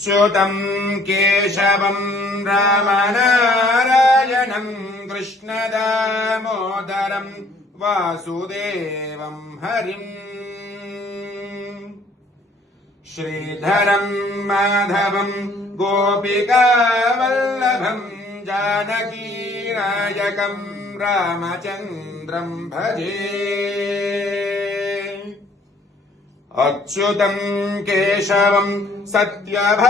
अच्युतम् केशवम् रामनारायणम् कृष्णदामोदरम् वासुदेवम् हरिम् श्रीधरम् माधवम् गोपिकावल्लभम् जानकीनायकम् रामचन्द्रम् भजे। अच्युतम् केशवम् सत्यभामाधवम्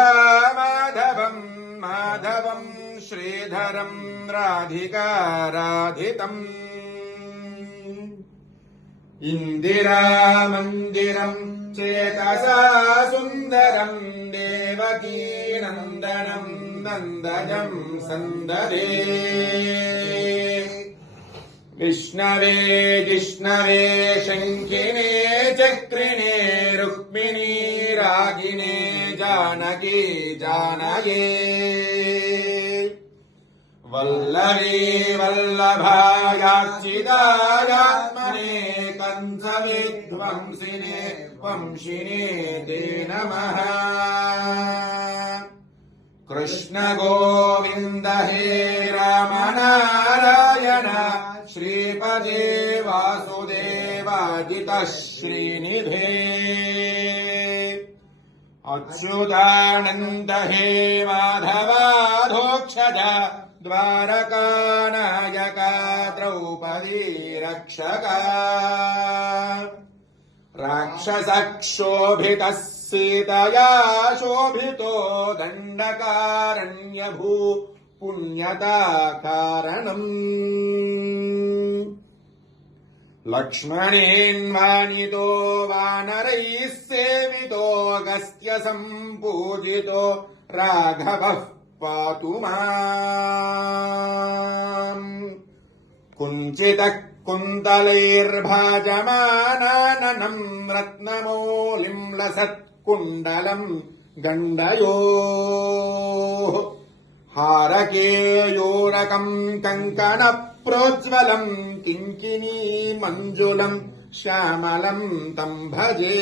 माधवम् श्रीधरम् राधिकाराधितम् इन्दिरामन्दिरम् चेतसा सुन्दरम् देवकीनन्दनम् नन्दजम् सन्दरे विष्णवे जिष्णवे शङ्खिने चक्रिणे रुक्मिणी रागिणे जानकी जानगे वल्लवी वल्लभायाच्युतायात्मने कंसविध्वंसिने वंशिने ते नमः। कृष्ण गोविन्द हे राम नारायण श्रीपदे वासुदेवाजितः श्रीनिधे अच्युतानन्द हे माधवाधोक्षज द्वारकानायका द्रौपदी रक्षका राक्षसक्षोभितः सीतया शोभितो दण्डकारण्यभू पुण्यता कारणम् लक्ष्मणेन्वानितो वानरैः सेवितो अगस्त्य सम्पूजितो राघवः पातु माम् कुञ्चितः कुन्तलैर्भाजमानाननम् रत्नमौलिम् लसत्कुण्डलम् गण्डयोः हारकेयोरकम् कङ्कणप्रोज्ज्वलम् किङ्किणी मञ्जुलम् श्यामलम् तम् भजे।